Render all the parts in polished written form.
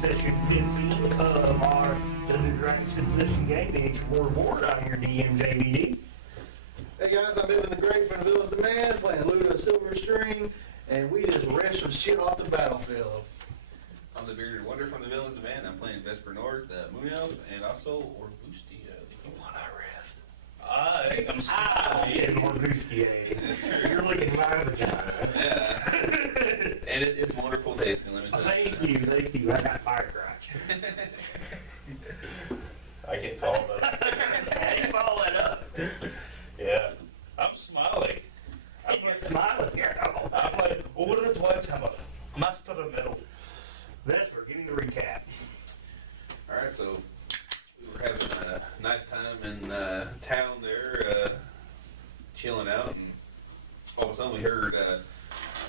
session 15 of our Dungeons & Dragons 5th edition game, the Age of Reborn. I'm your DM, JBD. Hey guys, I'm in the Great from the Village Demand, playing Ludo Silver String, and we just wrenched some shit off the battlefield. I'm the Bearded Wonder from the Villains Demand. I'm playing Vesper North, Moon Elf, and also Orbustia. I'm getting Orbustia. You're looking at my vagina. Yeah. And it's wonderful tasting, let me tell you. Thank you. I got fire crotch. I can't follow that. How do you follow that up? Yeah. I'm smiling. Smiling here. I'm like, what do I tell you? Master of metal. Vesper, give me the recap. Alright, so we were having a nice time in town there, chilling out, and all of a sudden we heard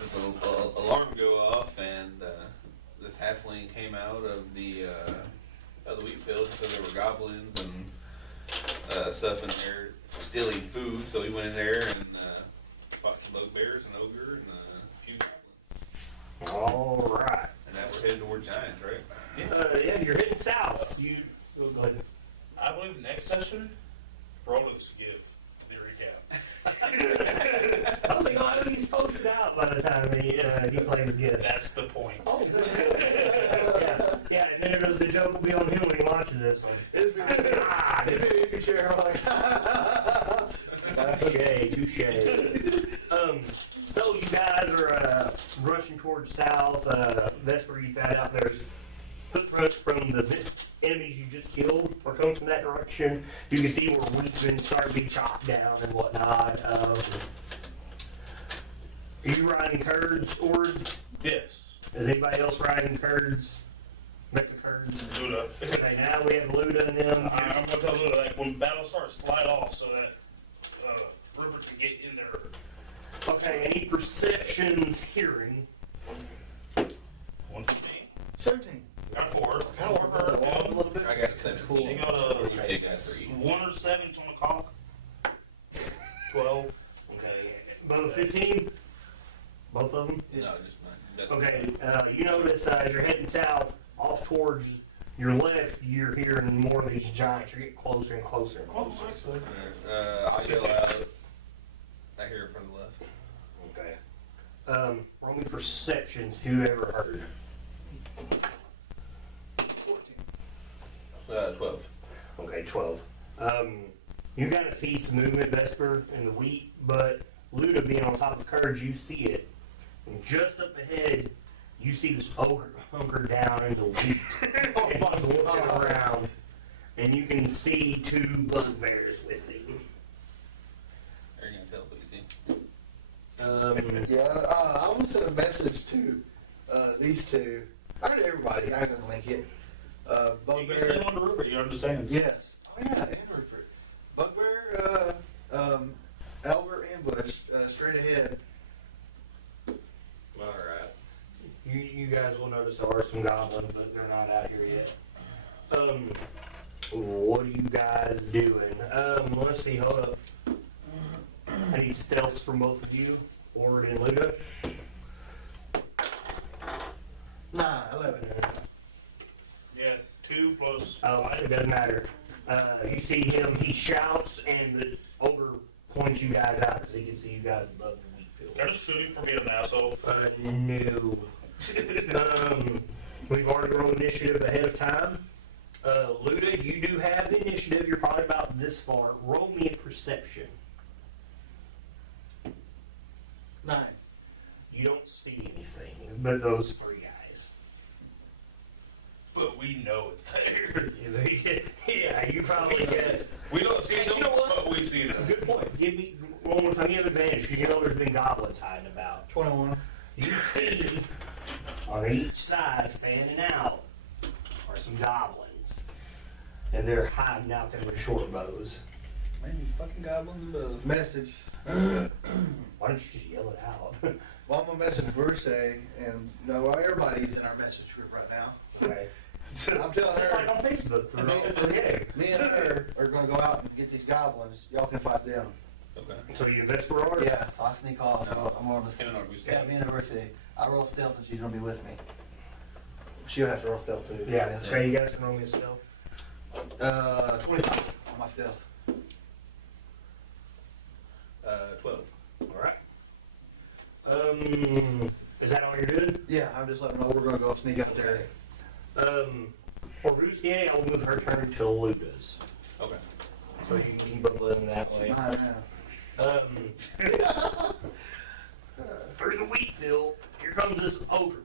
this alarm go off, and this halfling came out of the wheat field, so there were goblins and stuff in there stealing food, so we went in there and fought some bugbears and ogre and a few goblins. Alright. And now we're headed toward giants, right? Yeah, you're heading south. Go ahead. I believe next session, Roland's give the recap. I don't think I'll be posted out by the time he plays again. That's the point. Oh, yeah, and then the joke will be on him when he launches this one. It'd be a chair, I'm like, Touche. So you guys are rushing towards south. Vesper, you found out there's footprints from the enemies you just killed are coming from that direction. You can see where wheat's been starting to be chopped down and whatnot. Are you riding curds, Ord? Yes. Is anybody else riding curds? Mecha curds? Luda. Okay, now we have Luda and them. I'm going to tell Luda, like, when battle starts, slide off so that River can get in there. Okay, any perceptions, hearing? 115. 17. Got 4. Kind of work that wall a little bit. I got 17. Cool. You got You take that 3. 1 or 7 on the cock. 12. Okay. Both 15? Both of them? No, just mine. That's Okay, you notice as you're heading south, off towards your left, you're hearing more of these giants. You're getting closer and closer and closer. I'll yell out. I hear it from the left. Okay. Roll me perceptions, whoever heard. 14. 12. Okay, 12. You kind of see some movement, Vesper, in the wheat, but Luda being on top of Courage, you see it. And just up ahead, you see this ogre hunkered down in the wheat. And he's looking around, and you can see 2 bugbears with him. Are you going to tell us what you see? Yeah, I'm going to send a message to these two. I heard everybody. I can link it. You can Bugbear. send one to Rupert, you understand? Yes. Oh, yeah, and Rupert. Bugbear, Albert ambush, straight ahead. Alright. You guys will notice there are some goblins, but they're not out here yet. What are you guys doing? Let's see, hold up. I need stealths from both of you, Ord and Luda. 9, 11. Yeah, 2 plus. Oh, it doesn't matter. You see him, he shouts, and the ogre points you guys out because he can see you guys above the wheat field. They're just shooting for me, an asshole. No. We've already rolled initiative ahead of time. Luda, you do have the initiative. You're probably about this far. Roll me a perception. 9. You don't see anything but those 3 guys. But we know it's there. Yeah, you probably guessed. We don't see them, You know what? but we see them. Good point. Give me one more time. You have advantage because you know there's been goblins hiding about. 21. You see on each side fanning out are some goblins. And they're hiding out there with short bows. Man, these fucking goblins and bows. Message. Why don't you just yell it out? Well, I'm going to message Verse, and no, everybody's in our message group right now. Okay. I'm telling It's like her, on Facebook. Okay. me and her are going to go out and get these goblins. Y'all can fight them. Okay. So you Vesper are? Yeah, so I sneak off. No. I'm on the. Him and Auguste. Yeah, me and Verse. I roll stealth and she's going to be with me. She'll have to roll stealth too. Yeah, okay, you guys can roll me a stealth. 25 on my stealth. 12. Alright. Is that all you're doing? Yeah, I'm just letting her know we're gonna go sneak out there. For Roustier, I'll move her turn till Luda's. Okay. So you can keep up with him that way. Through the wheat field, here comes this ogre.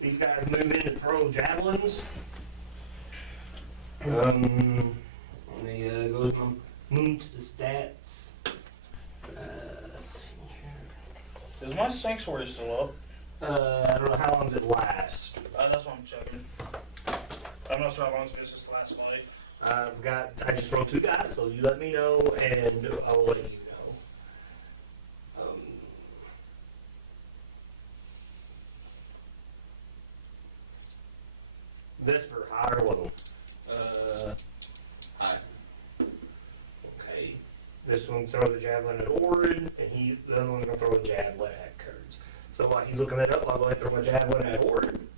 These guys move in to throw javelins. Let me go with my moves to stats. Let's see here. Is my sanctuary still up? I don't know how long does it last. That's what I'm checking. I'm not sure how long it's been since last night. I just rolled 2 guys, so you let me know and I'll let you know. Vesper, high or low? High. Okay. This one throw the javelin at Orin, and the other one's gonna throw the javelin at Kurtz. So while he's looking that up, I'll go ahead and throw my javelin at Orin.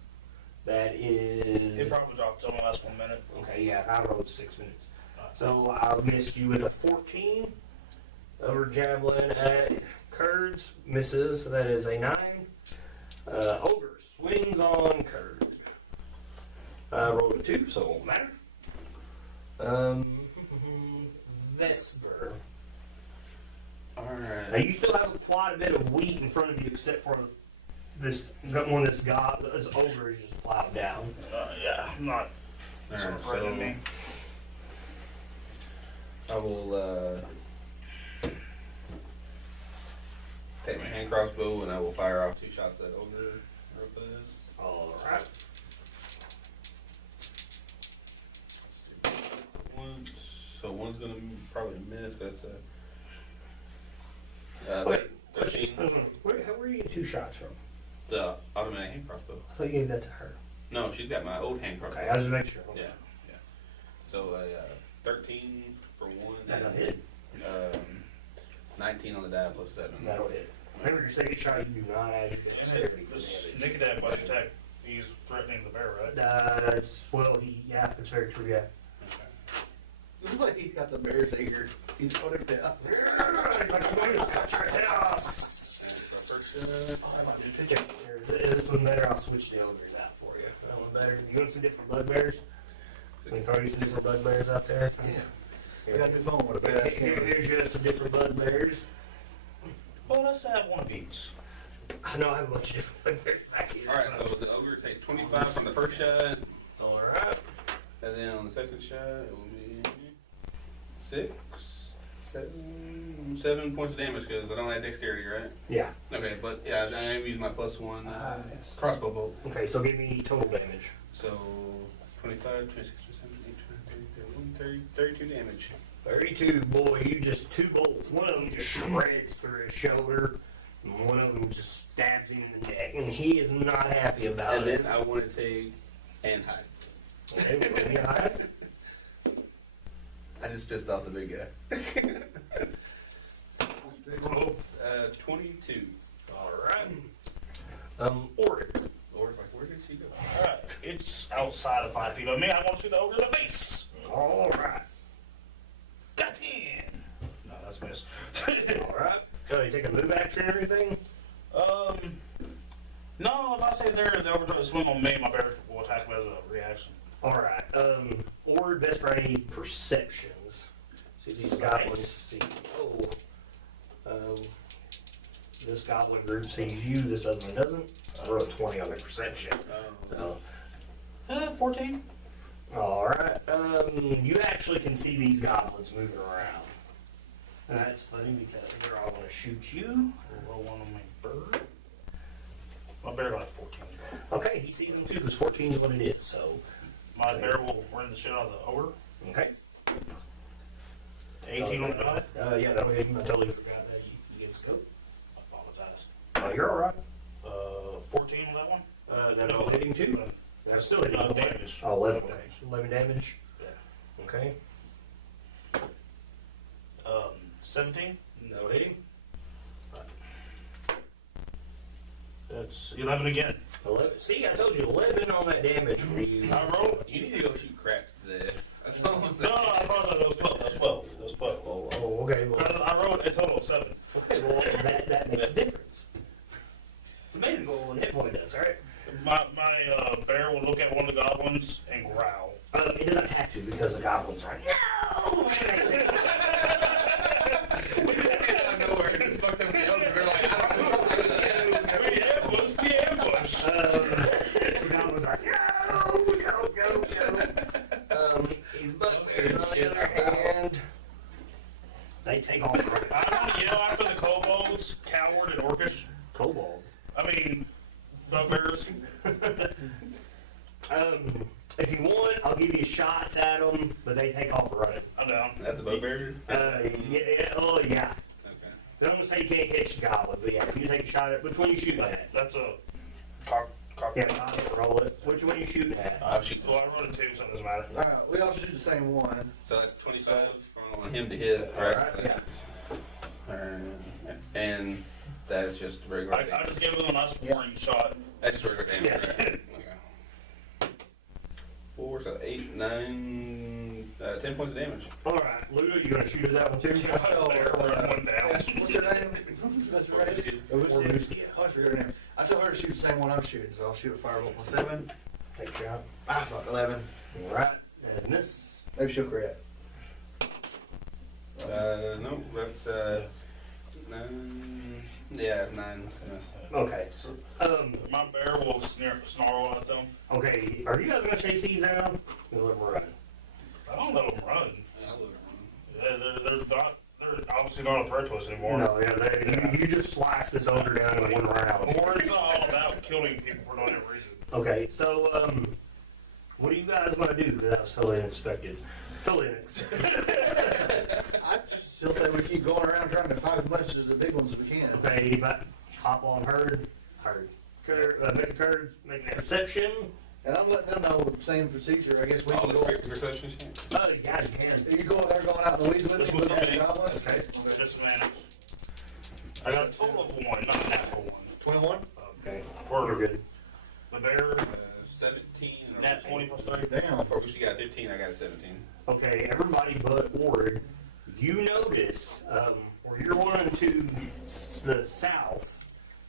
That is. It probably dropped till the last 1 minute. Okay, yeah, I rolled 6 minutes. So I missed you with a 14. Over javelin at Kurtz misses. So that is a 9. Ogre swings on Kurtz. Rolled a 2, so it won't matter. Vesper. Alright. Now you still have quite a bit of wheat in front of you, except for this one. This ogre is just plowed down. Yeah, I'm not. Alright, Right at me. I will take my hand crossbow and I will fire off 2 shots at that ogre real fast. All right. So one's gonna probably miss. That's Wait, 13. where are you getting 2 shots from? The automatic hand crossbow. I thought you gave that to her. No, she's got my old hand crossbow. Okay, I was just making sure. Yeah, yeah. So 13 for 1. That'll hit. 19 on the die plus 7. That'll hit. Remember your second shot, you do not add your dexterity for This damage. Nicodab by attack, he's threatening the bear, right? It's very true, yeah. Looks like he got the bear's ear. He's put him down. Cut your head off. Oh, I might do a picture. Here, this one better, I'll switch the ogres out for you. That one better. You want some different bugbears? We can throw you some different bugbears out there. Yeah. I got a new phone with a bad camera. Here's you some different bugbears. Well, let's have one of each. I know I have a bunch of different bugbears back here. Alright, so the ogre takes 25 on the first shot, Alright. and then on the second shot, it will be 7 points of damage because I don't have dexterity, right? Yeah. Okay, but yeah, I am using my +1 Yes. crossbow bolt. Okay, so give me total damage. So 25, 26, 27, 28, 29, 30, 32 damage. 32, boy, you just 2 bolts. One of them just shreds through his shoulder, and one of them just stabs him in the neck, and he is not happy about And it. then I want to take and hide. Okay, roll me a hide. I just pissed off the big guy. 22. Alright. Order. Laura's like, where did she go? Alright, it's outside of 5 feet of me. I want to shoot the ogre in the face. Alright. Got 10. No, that's a miss. Alright. So you take a move action and everything? No, if I say the ogre tries to swing on me, my bear will attack me as a reaction. Alright. Or best for any perceptions. See these goblins see. This goblin group sees you, this other one doesn't. I rolled a 20 on their perception. So, 14. alright. You actually can see these goblins moving around. And that's funny because they're all going to shoot you. Roll one on my bird. My bear got 14 as well. Okay, he sees them too because 14 is what it is. So, My bear will run the shit out of the ogre. okay. 18 on the die. Yeah, that'll hit him. I totally forgot that you get his scope. I apologize. You're alright. 14 on that one. That'll hit him too. That's still hitting him. Damage. Oh, 11 damage. damage. 11 damage. Yeah. Okay. 17. That'll hit him. That's 11 again. See, I told you 11 on that damage for you. I rolled. You need to go shoot craps today. That's all I'm No, saying. I rolled those 12. Those 12. Those 12. Oh, okay. Well, I rolled a total of 7. okay, well that makes a difference. It's amazing what one hit point does, alright? My bear will look at one of the goblins and growl. It doesn't have to because the goblins are no! Out of nowhere, it's fucked up with the other. They're like, I don't know. We ambush. The goblins are go. He's bugbear on the other hand. They take off running. I want to yell after the kobolds, coward and orcish. Kobolds. I mean, bugbears. If you want, I'll give you shots at them, but they take off running. I'm down. That's a bugbear? Yeah, oh yeah. Okay. But I'm gonna say you can't catch the goblin, but yeah, you take a shot at which one you shooting at? That's a cock. Yeah, I'll have to roll it. Which one you shooting at? I'll shoot. Well, I rolled a 2, so it doesn't matter. Alright, we all shoot the same one. So that's 25 on him to hit, right? Alright, yeah. And that's just regular I damage. just gave him a nice warning shot. That's just regular damage, Yeah. right? Okay. 4, so 8, 9, 10 points of damage. Alright, Ludo, you gonna shoot at that one too? I tell, Bear run one down. what's her name? That's right. Or Lucy. Lucia. Oh, I forgot her name. I told her to shoot the same one I'm shooting, so I'll shoot a fireball plus 7. Take a shot. I thought 11. Alright, that is miss. Maybe she'll crit. No, that's 9. Yeah, 9. Okay, so, My bear will snarl at them. okay, are you guys gonna chase these down? We'll let them run. I don't let them run. I'll let it They're not. They're obviously not a threat to us anymore. No, yeah, you just slice this ogre down in one round. Or it's all about killing people for no other reason. Okay, so, what are you guys gonna do? Because that was totally unexpected. Totally unexpected. I still say we keep going around trying to fight as much as the big ones as we can. Okay, anybody hop on herd? Make a herd, make an interception. And I'm letting them know the same procedure. I guess we All can the go. perception. Yeah, you can. You go there going out in the weeds with Just me with with me. that goblins? Okay. Just manage. I got a total of 1, not a natural 1. 21? Okay, For you're good. the bear, 17. nat 20 plus 30. Damn. For which you got 15, I got 17. Okay, everybody but Ward, you notice where you're running to the south.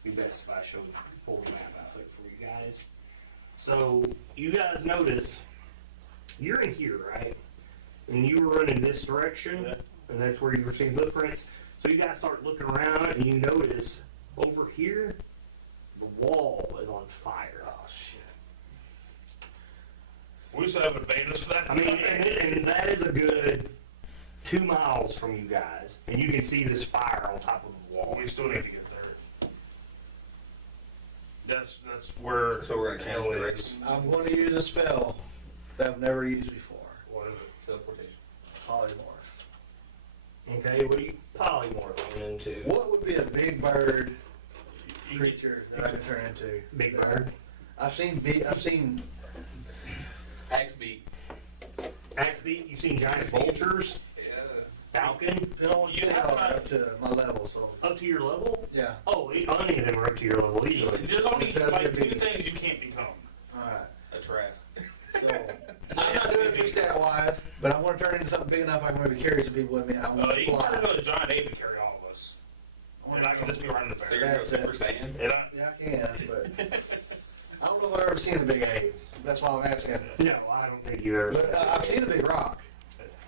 Be best if I showed pull the map out there for you guys. So you guys notice you're in here, right? And you were running this direction, Yeah. and that's where you were seeing footprints. So you guys start looking around, and you notice over here the wall is on fire. Oh, shit. We used to have advantage for that. I mean, and that is a good 2 miles from you guys, and you can see this fire on top of the wall. We still need to get there. That's where. So we're gonna hell change is. direction. I'm going to use a spell that I've never used before. What is it? Teleportation. Polymorph. Okay, what are you polymorphing into? What would be a big bird creature that I could turn into? Big bird? I've seen Axe beak. Actually, you've seen giant vultures, Yeah. falcon, You know what? You You have up to my level, so up to your level? yeah. Oh, any of them are up to your level easily. There's only That's like a 2 beast. things you can't become. All right. A trask. So I'm not doing it for stat wise, but I want to turn into something big enough I can maybe carry some people with me. I want You to can turn fly. into a giant ape and carry all of us. And I can just be running the So bear. you're going That's to go it. Super Saiyan? And I, Yeah, I can, but I don't know if I've ever seen a big ape. That's why I'm asking. No, I don't think you've ever. But I've seen a big rock,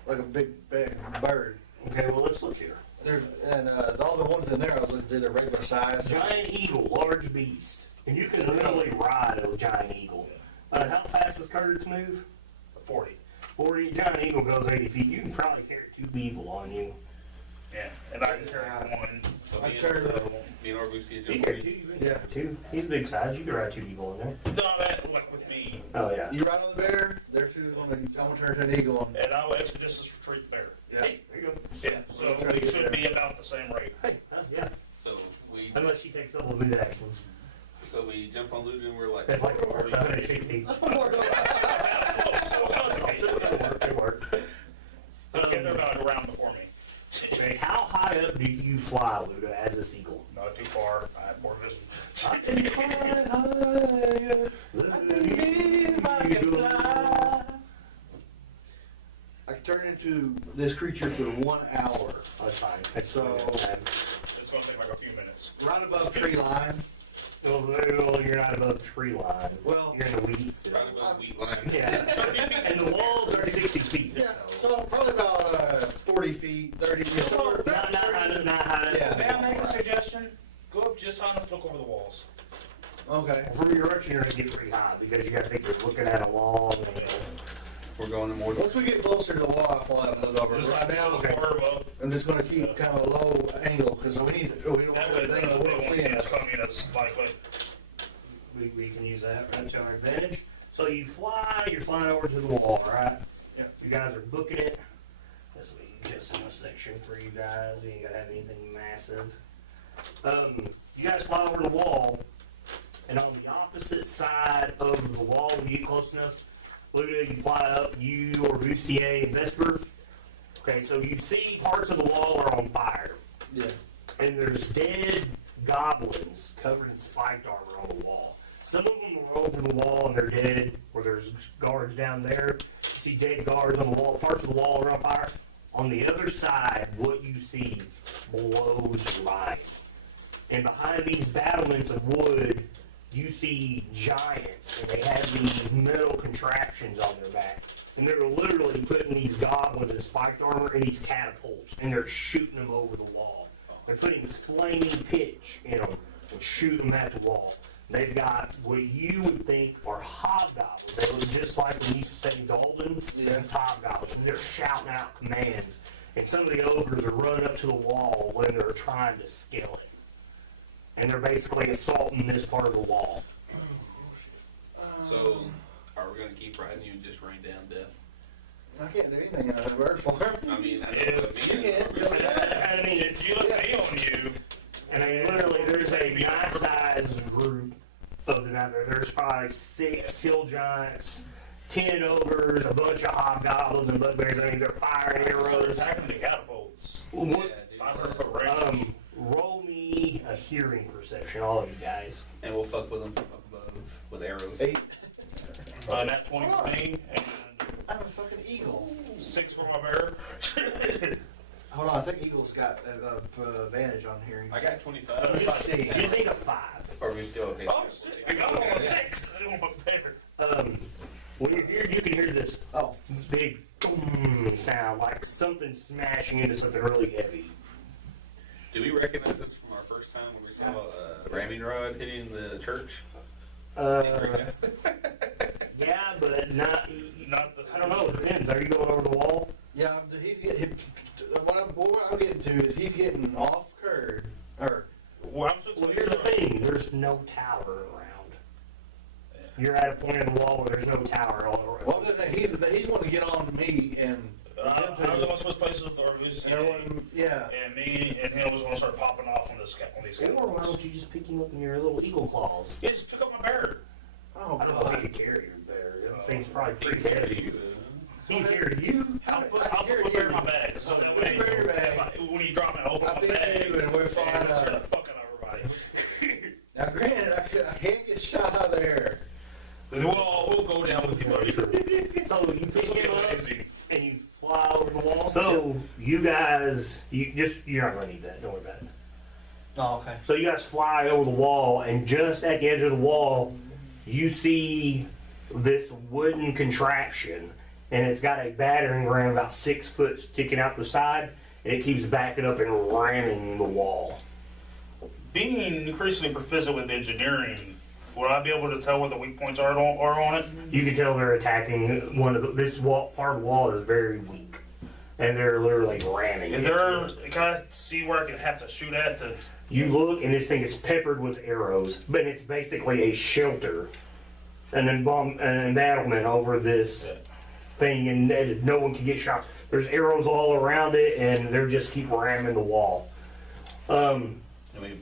like a big bird. Okay, well, let's look here. There's and all the ones in there I was looking through, they're regular size. Giant eagle, large beast. And you can literally ride a giant eagle. How fast does Kurds move? 40. 40. Giant eagle goes 80 feet. You can probably carry 2 people on you. Yeah. And I can carry 1. So I me turned- and Orbusti You jump can carry on 2. you. You can Yeah. carry 2. He's a big size. You can ride 2 people in there. No, that, like with me. Oh, yeah. You ride on the bear, they're two. I'm gonna turn into an eagle. And I will expeditious retreat the bear. Yeah. Hey, there you go. Yeah. So we should be about the same rate. Hey, yeah. So we Unless she takes double move actions. jump on Ludo and we're like, That's like 160. It worked. Get there about a round before me. Okay, how high up do you fly, Luda, as this eagle? Not too far. I have more vision. this creature for 1 hour. That's fine. That's So- It's gonna take like a few minutes. Right above tree line. well, you're not above tree line. Well- you're in the wheat Right field. above the wheat line. Yeah, and the walls are 60 feet. Yeah, so probably about 40 feet, 30 feet. somewhere- Not high. Yeah. May I make a suggestion? Go up just high enough to look over the walls. Okay. For your direction, you're gonna get pretty high because you gotta think you're looking at a wall. And, We're going to more. Once we get closer to the wall, I'll have it over. Just Right now, just warm up. I'm just gonna keep kind of a low angle because we don't That want way, everything they won't see seeing us us. coming as likely. we can use that right to our advantage. So you're flying over to the wall, right? Yeah. You guys are booking it. This will be just in a section for you guys. You ain't gotta have anything massive. You guys fly over the wall, and on the opposite side of the wall, when you get close enough, Luda, you fly up, you or Bustier and Vesper. Okay, so you see parts of the wall are on fire, Yeah. and there's dead goblins covered in spiked armor on the wall. Some of them are over the wall and they're dead, where there's guards down there. You see dead guards on the wall, parts of the wall are on fire. On the other side, what you see blows your mind. And behind these battlements of wood, you see giants, and they have these metal contraptions on their back. And they're literally putting these goblins in spiked armor in these catapults, and they're shooting them over the wall. They're putting flaming pitch in them and shooting them at the wall. They've got what you would think are hobgoblins. They look just like when you say Dalton, Yeah. these hobgoblins. And they're shouting out commands. And some of the ogres are running up to the wall when they're trying to scale it. And they're basically assaulting this part of the wall. So, are we going to keep riding you and just rain down death? I can't do anything out of that bird form. I mean, I know Yeah, what I mean. you can. Go ahead. I mean, If you look me on you, and I mean, literally, there's a nice sized group of them out there. There's probably 6 hill giants, 10 ogres, a bunch of hobgoblins and bugbears. I mean, they're firing so they're arrows. attacking the catapults. What- Yeah, dude. 500-foot range. Roll me a hearing perception, all of you guys. And we'll fuck with them from up above with arrows. 8. Nat 20 for me, and I'm a fucking eagle. 6 for my bear. Hold on, I think eagle's got advantage on hearing. I got 25. Let's see. You think of 5. Are we still okay? Oh, shit. I got one on 6. I didn't want my bear. When you're here, you can hear this Oh, big boom sound, like something smashing into something really heavy. Do we recognize this from our first time when we saw a ramming rod hitting the church? Yeah, but not. Not the. I don't know. It depends. Are you going over the wall? yeah, what I'm getting to is he's getting off curd. Or, Well, I'm so Well, here's the thing. There's no tower around. You're at a point in the wall where there's no tower all around. well, he's wanting to get on me and. I was going to switch places with Orvis. Everyone, yeah. And me and him was going to start popping off on these Or why catapults. don't you just pick him up in your little eagle claws? Yeah, just pick up my bear. Oh, I don't know if he God. could carry your bear. That thing's probably He pretty carried heavy. you. He can carry you? I'll put my bear in my bag. So that way, Put your bear in your bag. when you drop me, I open I'll my be bag. you and we're fine, and scare the fuck out of everybody. Now, granted, I can't get shot out of there. We'll go down with you, buddy. So you pick him up Easy. and you fly over the wall. So you guys, you're not gonna need that. Don't worry about it. Oh, okay. So you guys fly over the wall, and just at the edge of the wall, you see this wooden contraption, and it's got a battering ram about 6 foot sticking out the side, and it keeps backing up and ramming the wall. Being increasingly proficient with engineering, would I be able to tell where the weak points are on it? You can tell they're attacking one of this wall. Part of the wall is very weak, and they're literally ramming. Is it. there? Can I see where I can have to shoot at to? You look, and this thing is peppered with arrows, but it's basically a shelter, and then embattlement over this thing, and no one can get shot. There's arrows all around it, and they just keep ramming the wall.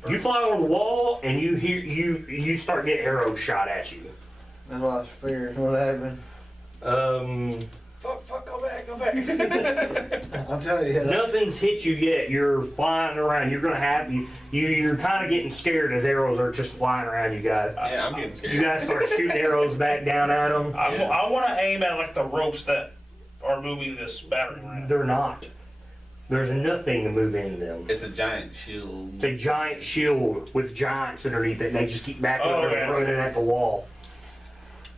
You fly over the wall, and you start getting arrows shot at you. That's what I was figuring would happen. Fuck, go back. I'm telling you. Nothing's hit you yet. You're flying around. You're gonna have you're kind of getting scared as arrows are just flying around you guys. Yeah, I'm getting scared. You guys start shooting arrows back down at them. I want to aim at like the ropes that are moving this battering ram? They're not. There's nothing to move in them. It's a giant shield. It's a giant shield with giants underneath it, and they just keep backing up Okay. and running at the wall.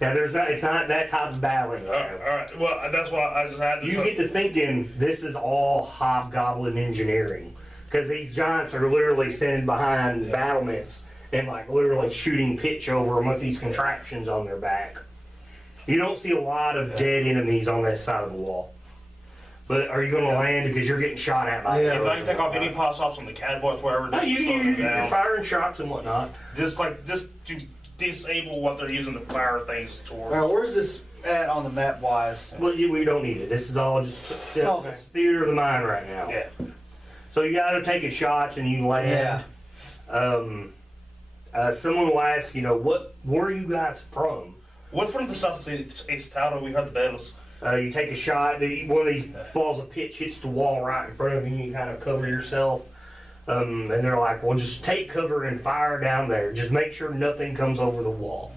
Now, it's not that type of battling. All right. Well, that's why I just had to. You get to thinking this is all hobgoblin engineering, because these giants are literally standing behind battlements and like literally shooting pitch over them with these contraptions on their back. You don't see a lot of dead enemies on that side of the wall. But are you going to land because you're getting shot at by Yeah. If I can take off any pot stops on the catboats, wherever, No, just to slow them you're down. firing shots and whatnot. Just to disable what they're using to fire things towards. All right, where's this at on the map wise? But we don't need it. This is all just Okay. theater of the mind right now. Yeah. So you got to take a shots and you land. Someone will ask, where are you guys from? What from the south east tower we heard the bells. You take a shot, one of these balls of pitch hits the wall right in front of you, and you kind of cover yourself. And they're like, well, just take cover and fire down there. Just make sure nothing comes over the wall.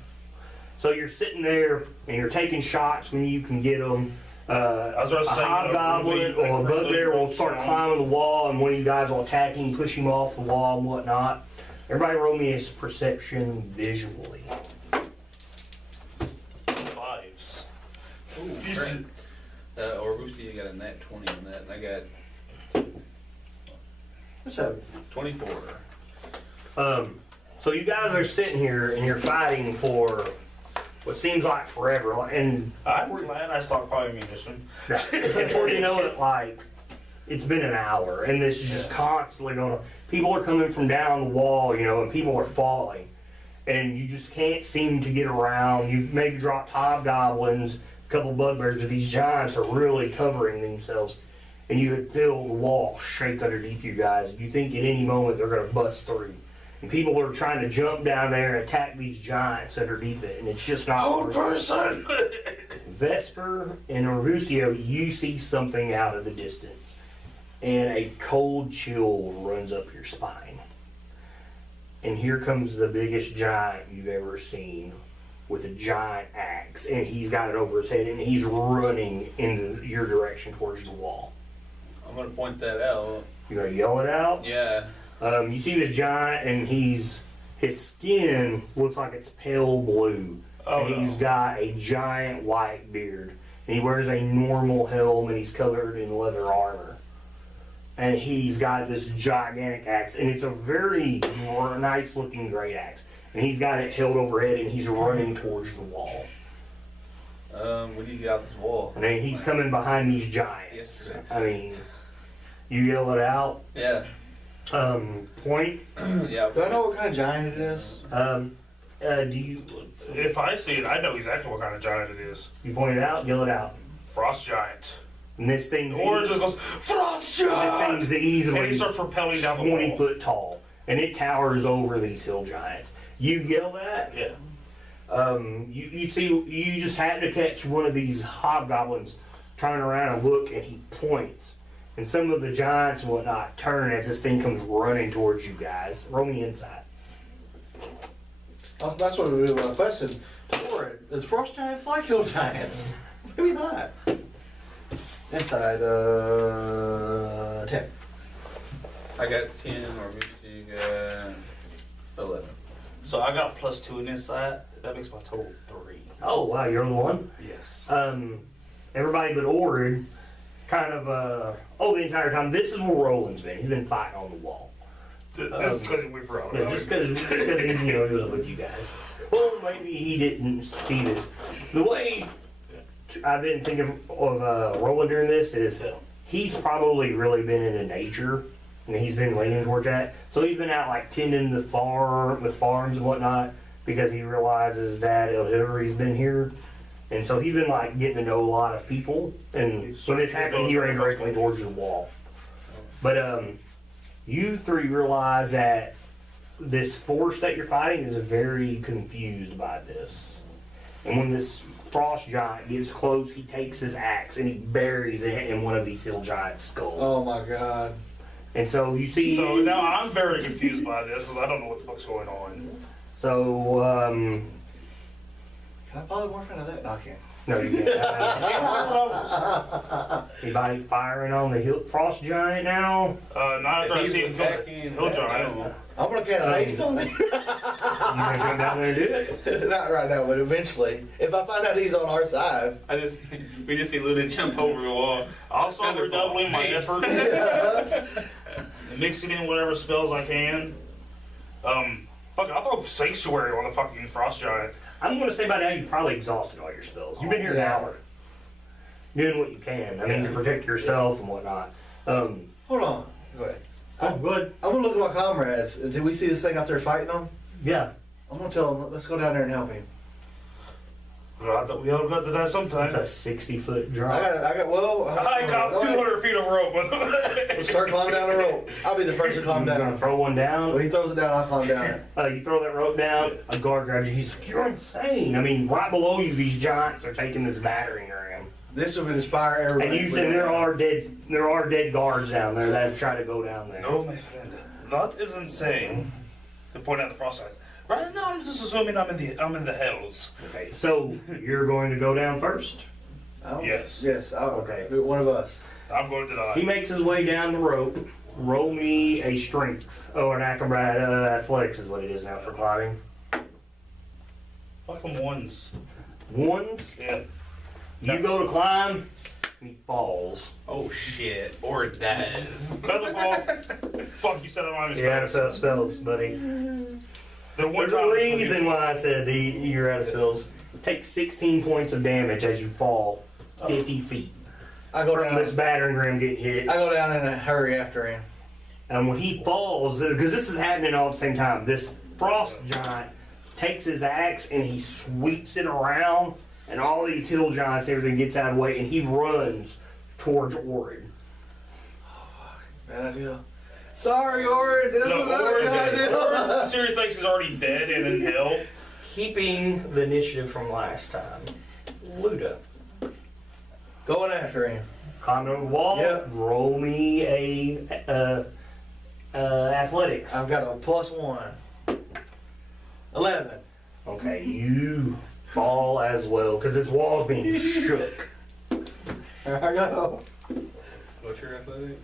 So you're sitting there, and you're taking shots when you can get them. I was going to A say, hobgoblin or a bugbear will start climbing the wall, and one of you guys will attack him, push him off the wall and whatnot. Everybody roll me a perception visually. Fives. Ooh, great. Or Boosty got a nat 20 on that, and I got What's that? 24. So you guys are sitting here, and you're fighting for what seems like forever. And I'm glad I stockpiled ammunition. before you know it, like, it's been an hour, and this is just constantly going on. People are coming from down the wall, and people are falling. And you just can't seem to get around. You've maybe dropped hobgoblins, a couple bugbears, but these giants are really covering themselves. And you could feel the wall shake underneath you guys. You think at any moment they're going to bust through. And people are trying to jump down there and attack these giants underneath it, and it's just not Old working. person! Vesper and Orvusio, you see something out of the distance, and a cold chill runs up your spine. And here comes the biggest giant you've ever seen with a giant axe, and he's got it over his head, and he's running in your direction towards the wall. I'm going to point that out. You're gonna yell it out? Yeah. You see this giant, and his skin looks like it's pale blue. Oh, And he's no. got a giant white beard. And he wears a normal helm, and he's covered in leather armor. And he's got this gigantic axe, and it's a very nice looking great axe. And he's got it held overhead, and he's running towards the wall. We need to get out this wall. And then he's coming behind these giants. Yes. I mean, you yell it out. Yeah. Point. Yeah. Do I know what kind of giant it is? Do you If I see it, I know exactly what kind of giant it is. point it out? Yell it out. Frost giant. And this thing's Or it just goes, Frost this giant! thing's easily And he starts rappelling down the 20 wall. foot tall, and it towers over these hill giants. You yell that. Yeah. You see, you just happen to catch one of these hobgoblins turn around and look, and he points. And some of the giants and whatnot turn as this thing comes running towards you guys. Roll me insights. Oh, that's what we do with a question for it. Does frost giants like hill giants? Maybe not. Inside, 10. I got 10, or Boosty got 11. So I got +2 in this side. That makes my total 3. Oh wow, you're on the one. Yes. Everybody but Orid kind of the entire time. This is where Roland's been. He's been fighting on the wall. Just because we forgot. Yeah, just because he was with you guys. Well, maybe he didn't see this. The way I've been thinking of Roland during this is he's probably really been into nature, and he's been leaning towards that. So he's been out like tending the farm with farms and whatnot because he realizes that Hillary's been here. And so he's been like getting to know a lot of people, and when this happened, he ran directly towards the wall. But you three realize that this force that you're fighting is very confused by this. And when this frost giant gets close, he takes his axe and he buries it in one of these hill giants' skulls. Oh my god. And so you see. So now I'm very confused by this because I don't know what the fuck's going on. So Can I polymorph into that? No, I can't. No, you can't. Anybody firing on the frost giant now? Not after I If see he's him attacking, hill giant. I'm gonna cast haste on him. You gonna jump down there and do it? Not right now, but eventually. If I find out he's on our side. We just see Luda jump over the wall. I'll start redoubling my effort. Mixing in whatever spells I can. Fuck it, I'll throw Sanctuary on the fucking frost giant. I'm gonna say by now you've probably exhausted all your spells. You've been here an hour. Doing what you can. I mean, to protect yourself and whatnot. Hold on. Go ahead. Oh, good. I'm gonna look at my comrades. Did we see this thing out there fighting them? Yeah. I'm gonna tell them, let's go down there and help him. I thought we all got to die sometime. That's a 60-foot drop. I got 200 feet of rope. Let's start climbing down the rope. I'll be the first to climb You're gonna down. throw one down. When he throws it down, I'll climb down it. You throw that rope down, a guard grabs you. He's like, "You're insane." I mean, right below you, these giants are taking this battering ram. This will inspire And everybody. you said there are dead guards down there that try to go down there. No, my friend, that is insane. To point out the frost giant. Right now, I'm just assuming I'm in the hells. Okay, so you're going to go down first. Oh, Yes. Yes. Okay. One of us. I'm going to die. He makes his way down the rope. Roll me a strength. Oh, an acrobat athletics is what it is now for climbing. Fucking ones. Ones. Yeah. You go to climb. He falls. Oh shit. Or it dies. Feather fall. Fuck, you said I'm on his You're out of spells, buddy. The one There's a time reason why I said you're out of spells. Take 16 points of damage as you fall 50 feet I go from down. this battering ram getting hit. I go down in a hurry after him. And when he falls, because this is happening all at the same time, this frost giant takes his axe and he sweeps it around, and all these hill giants, everything gets out of the way, and he runs towards Orid. Bad idea. Sorry, Orin. This was not a good idea. Orin's Siri thinks he's already dead and in hell. Keeping the initiative from last time, Luda. Going after him. Climbing over the wall, Yep. roll me a athletics. I've got a +1. 11. Okay, you fall as well, because this wall's being shook. There I go. What's your athletics?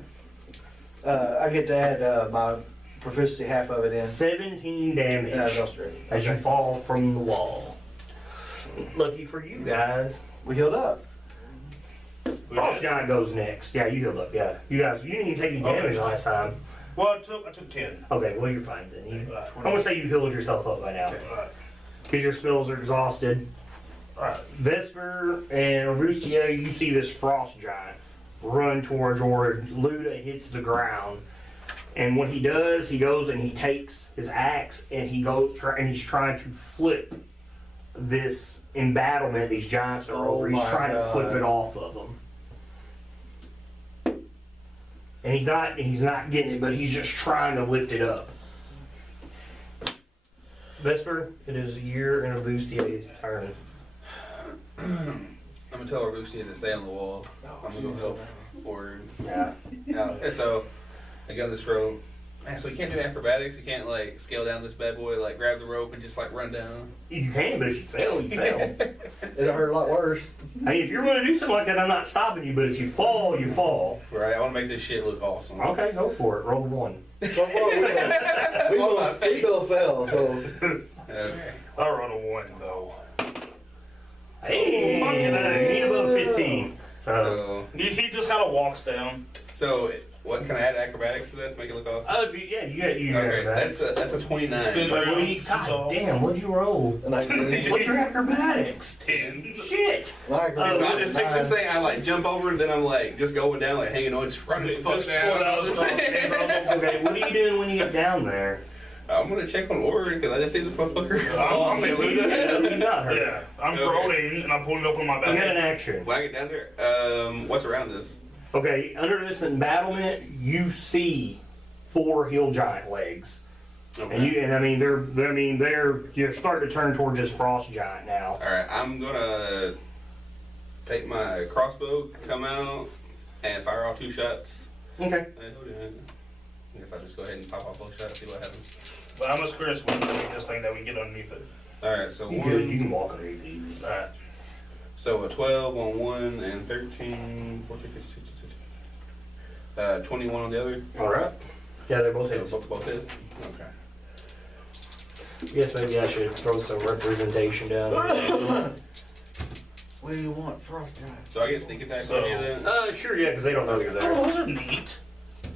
I get to add my proficiency, half of it in. 17 And I damage go straight. as you fall from the wall. Lucky for you guys. We healed up. Frost Giant goes next. Yeah, you healed up, yeah. You guys, you didn't even take any damage last time. Well, I took 10. Okay, well, you're fine then. I'm going to say you healed yourself up by now. Because your spells are exhausted. Alright. Vesper and Robustia, you see this Frost Giant run towards Orid. Luda hits the ground. And what he does, he goes and he takes his axe and he's trying to flip this embattlement these giants are over. He's my trying to flip God. it off of them. And he's not getting it, but he's just trying to lift it up. Vesper, it is your and Robustia's turn. I'm gonna tell Rustia to stay on the wall. I'm gonna go help Orin. Yeah. And so I got this rope. Man, so you can't do acrobatics. You can't like scale down this bad boy, like grab the rope and just like run down. You can, but if you fail, you fail. It'll hurt a lot worse. I mean, if you're going to do something like that, I'm not stopping you, but if you fall, you fall. Right. I want to make this shit look awesome. Okay, go for it. Roll 1. So far, we both fell, so. Okay. I rolled a 1 though. Hey, you need above 15. So, So, He just kind of walks down. what can I add acrobatics to that to make it look awesome? yeah, you got Okay, that. that's a 29. Spin But around. what do you, God damn, what'd you roll? And I can. What's your acrobatics? 10. Shit. So I just take this thing, I like jump over, and then I'm like just going down, like hanging on, just running the fuck Just down. pull it out of his mouth. Okay, what are you doing when you get down there? I'm gonna check on Orin because I just see this motherfucker. I'm He's not hurt. Yeah, I'm Okay. groaning and I'm pulling it up on my You got an back. action. When I get down there, what's around this? Okay, under this embattlement, you see 4 hill giant legs. Okay. And you're starting to turn towards this frost giant now. All right, I'm gonna take my crossbow, come out, and fire off 2 shots. Okay. I guess I'll just go ahead and pop off both shots, see what happens. But I'm just curious when we get this thing that we get underneath it. All right, so You one. good? You can walk underneath it easy. Alright. So a 12 on one and 13, 14, 15, 16, 21 on the other. All right. Yeah, they're both So hits. both hit. Okay. Yes, maybe I should throw some representation down. What do you want, frost giant? So I get sneak attack So- on you then. Sure, yeah, because they don't know you're there. Oh, those are neat.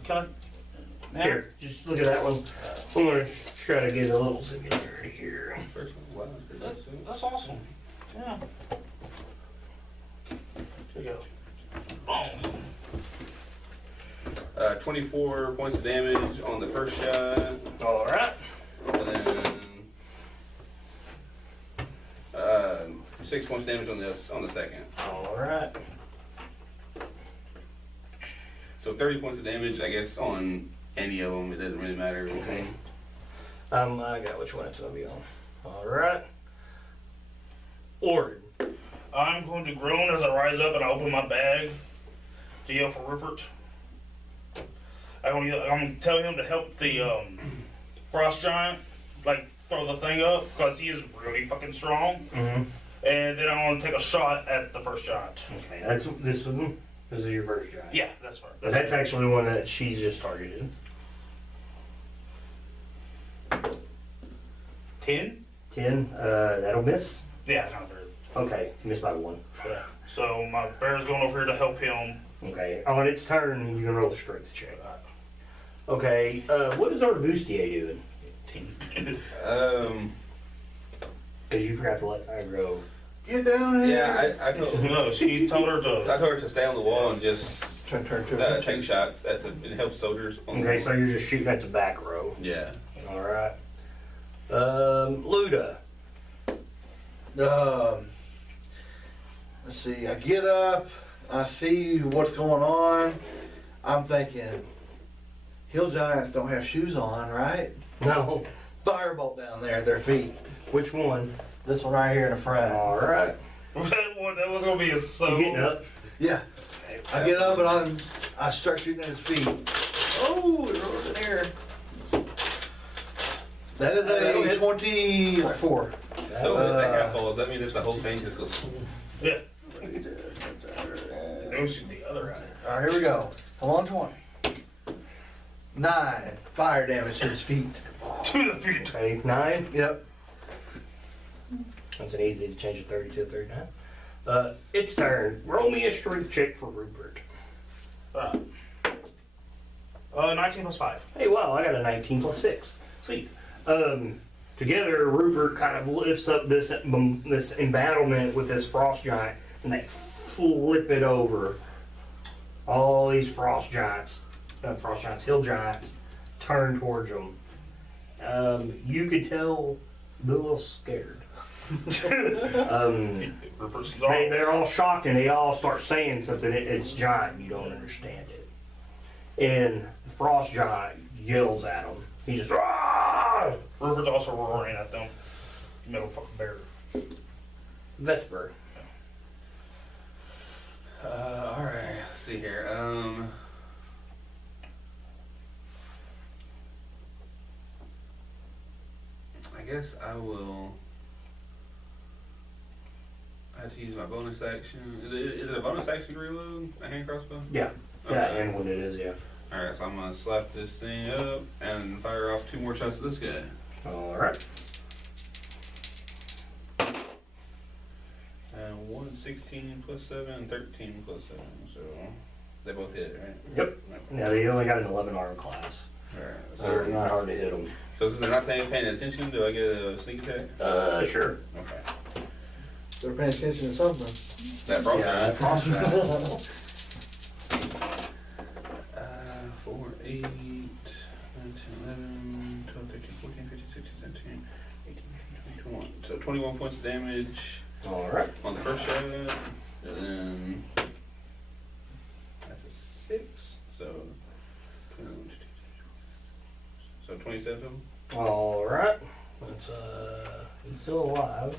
Can I? Here, just look at that one. I'm gonna try to get a little similarity here. First one. Wow. That's awesome. Yeah. Here you go. Boom. 24 points of damage on the first shot, All right. and then 6 points of damage on the second. All right. So 30 points of damage, I guess, on any of them. It doesn't really matter. Okay. I got which one it's gonna be on. All right. Ordered. I'm going to groan as I rise up and I open my bag to yell for Rupert. I'm gonna tell him to help the frost giant, like throw the thing up, because he is really fucking strong. Mm-hmm. And then I'm gonna take a shot at the first giant. Okay, that's this one. This is your first giant. Yeah, that's fair. That's actually one that she's just targeted. 10? 10. That'll miss. Yeah, kind of weird. Okay, you missed by 1. Yeah. So my bear's going over here to help him. Okay, on its turn, you can roll a strength check. Okay, what is our bustier doing? 10. Because you forgot to let her go. Get down here. Yeah, I told No, she told her I to. told her to stay on the wall and just Turn to take shots at it helps soldiers. On Okay, the so you're just shooting at the back row. yeah. All right. Luda. Let's see. I get up. I see what's going on. I'm thinking, hill giants don't have shoes on, right? No. Firebolt down there at their feet. Which one? This one right here in the front. All right. That was gonna be a so. You getting up? Yeah. I get up and I start shooting at his feet. Oh, it rolls in air. That is That'll a hit. So 24. if that guy falls, that means the whole thing just goes. Yeah. Don't shoot the other eye. All right, here we go. Come on, 20. 9 fire damage to his feet. To the feet. Okay, 9. Yep. That's an easy to change a 30 to a 39. It's turn. Roll me a strength check for Rupert. 19 plus 5. Hey, wow, I got a 19 plus 6. Sweet. Together, Rupert kind of lifts up this embattlement with this frost giant, and they flip it over. All these frost giants, hill giants, turn towards them. You could tell they're a little scared. Rupert's They're all shocked and they all start saying something. It's giant, and you don't understand it. And the frost giant yells at them. He just, "Rah!" Rupert's also roaring at them. Middle fucking bear. Vesper. Alright, let's see here. I guess I will. I have to use my bonus action. Is it a bonus action to reload a hand crossbow? Yeah. Okay. Yeah, and when it is, yeah. Alright, so I'm gonna slap this thing up and fire off 2 more shots at this guy. Alright. 116 plus 7 and 13 plus 7. So they both hit, right? Yep. Now they only got an 11 arm class. Alright, So they're so, not hard to hit them. since they're not paying attention, do I get a sneak attack? Sure. Okay. They're paying attention to something. That frost Yeah, giant. frost giant. 4, 8, 9, 10, 11, 12, 13, 14, 15, 16, 17, 18, 19, 20, 21. So 21 points of damage Alright. on the first shot. And then that's a 6. So 21, 27. Alright. That's, he's still alive.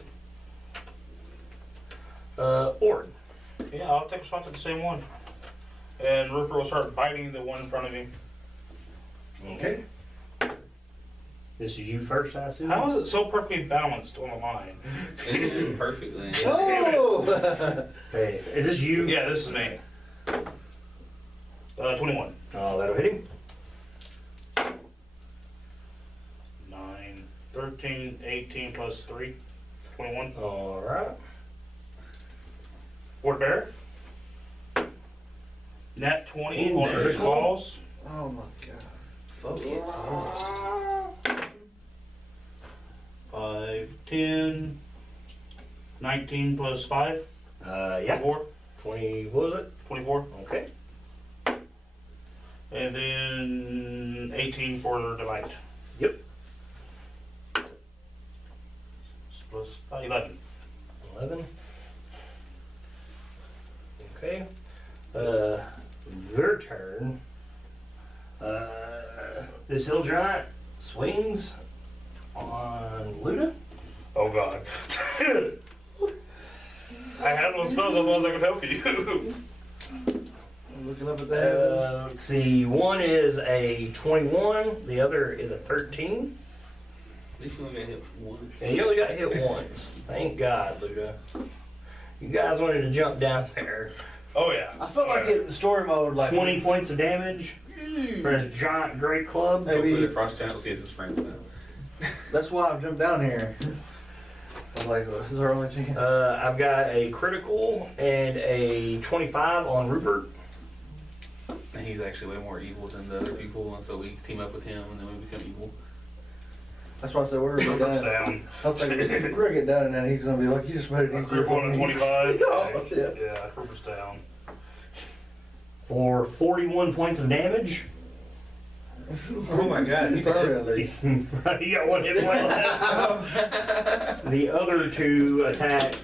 Ord. Yeah, I'll take a shot at the same one. And Rupert will start biting the one in front of him. Okay. This is you first, I assume? How is it so perfectly balanced on the line? It is perfectly. Oh! Hey, is this you? Yeah, this is me. 21. Oh, that'll hit him. 9, 13, 18 plus 3. 21. Alright. Fort Bear. Nat 20 Ooh, on his critical. calls. Oh my god. Focus. 5, 10, 19 plus 5. Yeah. 24. 20, what was it? 24. Okay. And then 18 for delight. Yep. Plus 5, 11. 11. Okay. Their turn. This hill giant swings on Luda. Oh god. I had no spells, otherwise I could help you. I'm looking up at the heavens. Let's see. One is a 21. The other is a 13. At least you only got hit once. And you only got hit once. Thank God, Luda. You guys wanted to jump down there. Oh yeah. I felt like it in story mode, like 20 points of damage for his giant great club. Maybe- Hopefully the Frost Giant will see us as friends now. That's why I jumped down here. I was like, well, this is our only chance. I've got a critical and a 25 on Rupert. And he's actually way more evil than the other people, and so we team up with him, and then we become evil. That's why I said we're gonna get Rupert's done. down. I was thinking we're gonna get done, and then he's gonna be like, you just made it easier Critical for on a me. 25. Oh, shit. Yeah, Rupert's down. For 41 points of damage. Oh my god, he Permanently. You got one hit point left. The other two attack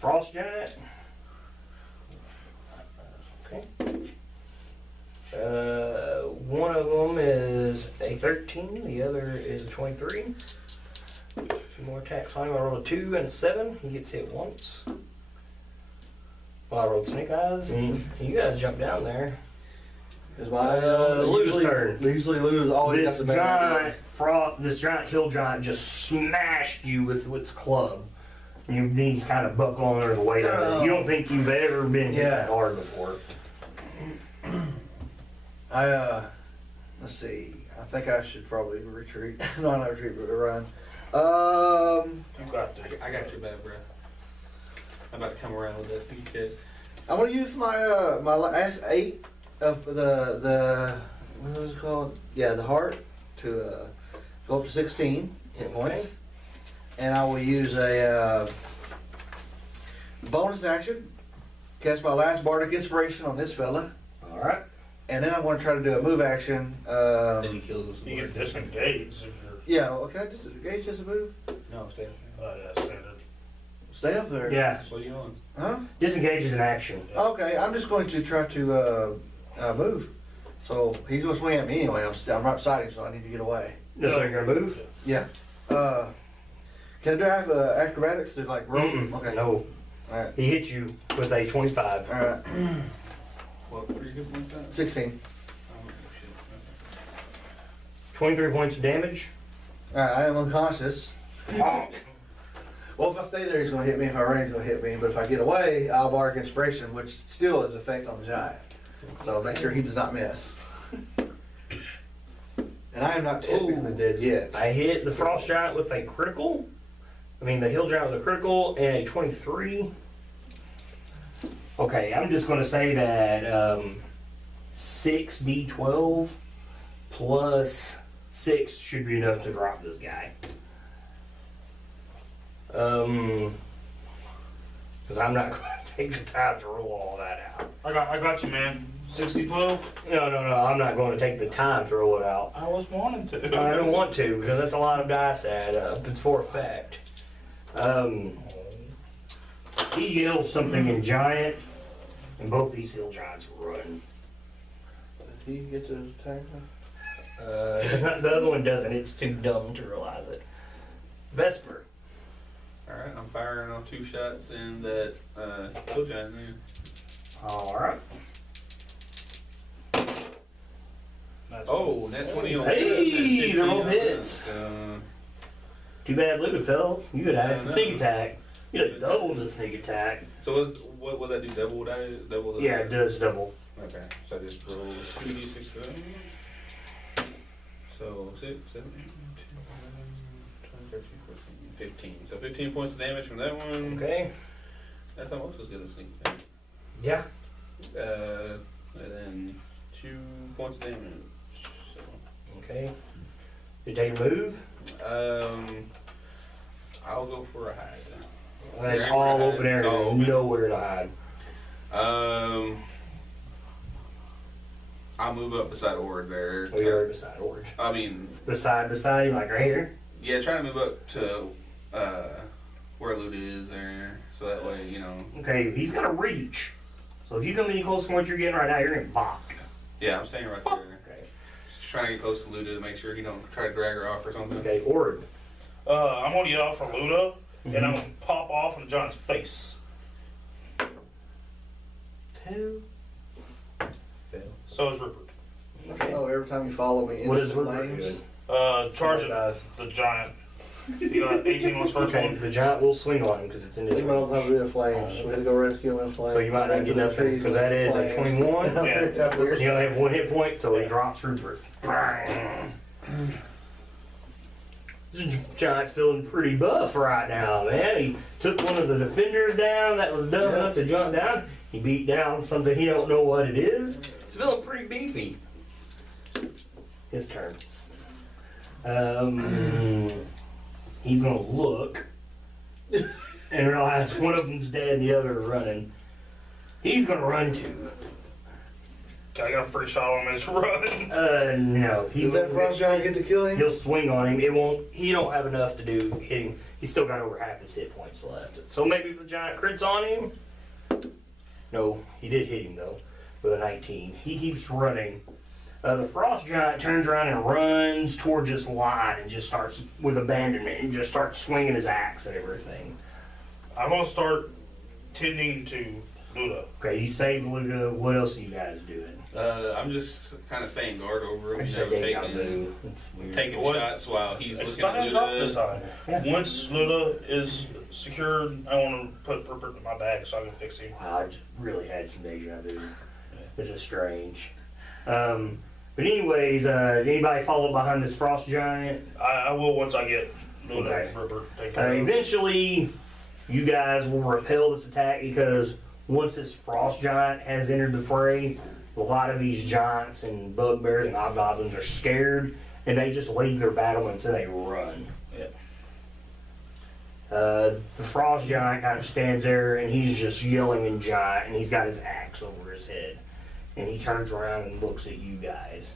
Frost Giant. Okay. One of them is a 13, the other is a 23. Two more attacks on him. I rolled a 2 and a 7. He gets hit once. Well, I rolled Snake Eyes. You guys jump down there. Is my Luda's turn. Usually Luda's always This got the bad this giant hill giant just smashed you with its club. And your knees kind of buckle under the weight of it. You don't think you've ever been hit that hard before. Let's see. I think I should probably retreat. No, not retreat, but run. You got this. I got your bad breath. I'm about to come around with that stupid kid. I'm gonna use my my last 8 of the what was it called? Yeah, the heart to go up to 16 hit points, and I will use a bonus action, cast my last bardic inspiration on this fella, Alright. and then I'm going to try to do a move action. Then he kills us. You get disengaged if you're. Yeah, well, can I disengage as a move? No, stay. Yeah, standard. Stay up there. Yeah. What are you on? Huh? Disengage is an action. Okay, I'm just going to try to move. So he's going to swing at me anyway. I'm right beside him, so I need to get away. Just so you're gonna move? Yeah. Can I do have acrobatics to like roll? Mm-mm. Okay. No. All right. He hits you with a 25. All right. What, pretty good points on? 16. Oh, shit. 23 points of damage. All right. I am unconscious. Bonk. Well, if I stay there, he's going to hit me. If I run, he's going to hit me. But if I get away, I'll bark inspiration, which still has an effect on the giant. So make sure he does not miss. And I am not technically dead yet. I hit the Frost Giant with a critical. I mean, the Hill Giant with a critical and a 23. Okay, I'm just going to say that 6d12 plus 6 should be enough to drop this guy. Because I'm not going to take the time to roll all that out. I got you, man. 60-12? No, I'm not going to take the time to roll it out. I was wanting to. I don't want to because that's a lot of dice add up. It's for effect. He yells something in giant, and both these hill giants run. Does he get to attack him? The other one doesn't. It's too dumb to realize it. Vesper. Alright, I'm firing on 2 shots in that kill giant there. All right. Oh, net 20 on Hey, that, they're both 15 on hits. that. Too bad Luda fell. You could have had some I sneak know. attack. You could have doubled the sneak attack. So what would that do? Double die? Double the... Yeah, it does double. Okay, so I just roll 2d6 for that. So 6, 7, 8, 9, 10, 11, 12, 13, 14, 15. So 15 points of damage from that one. Okay. That's almost as good as sneak attack. Yeah. And then 2 points of damage. So, Okay. You take a move. I'll go for a hide. That's There, all hide. open area. It's all There's open. nowhere to hide. I'll move up beside Ord there. Oh, you're beside Ord. I mean, Beside, you like right here. yeah, trying to move up to where Luda is there, so that way, you know. Okay, he's gonna reach. So if you come any closer from what you're getting right now, you're getting blocked. Yeah, I'm staying right there. Okay. Just trying to get close to Luda to make sure he don't try to drag her off or something. Okay, Ord. I'm gonna get off for Luda, Mhm. and I'm gonna pop off in John's face. 2. Fail. So is Rupert. Okay. Oh, every time you follow me What into is the Rupert flames, doing? Charging dies. the giant. You got 18 on his first Okay, one. the giant will swing on him because it's in his He went on top range. of the flames. We had to go rescue him in flames. So you might not get nothing because that is a 21. Yeah. You only have 1 hit point, so he drops Rupert. This giant's feeling pretty buff right now, man. He took one of the defenders down that was dumb enough to jump down. He beat down something he don't know what it is. He's feeling pretty beefy. His turn. He's gonna look and realize one of them's dead and the other is running. He's gonna run too. I got a free shot on him as run. No. Does that frost giant get to kill him? He'll swing on him. It won't. He don't have enough to do hitting. He's still got over half his hit points left. So maybe if the giant crits on him. No, he did hit him though with a 19. He keeps running. The frost giant turns around and runs towards this line and just starts with abandonment and just starts swinging his axe and everything. I'm gonna start tending to Luda. Okay, you saved Luda. What else are you guys doing? I'm just kind of staying guard over him, I you just know, said deja taking vu. It's weird. taking shots while he's It's looking not at gonna drop this Luda. time. Yeah. Once Luda is secured, I want to put Rupert in my bag so I can fix him. Wow, I just really had some deja vu. This is strange. But anyways, anybody follow behind this frost giant? I will once I get Luda Okay. and Rupert taken care of. Eventually, you guys will repel this attack because once this frost giant has entered the fray, a lot of these giants and bugbears and hobgoblins are scared and they just leave their battlements and they run. Yeah. The frost giant kind of stands there and he's just yelling in giant and he's got his axe over his head. And he turns around and looks at you guys.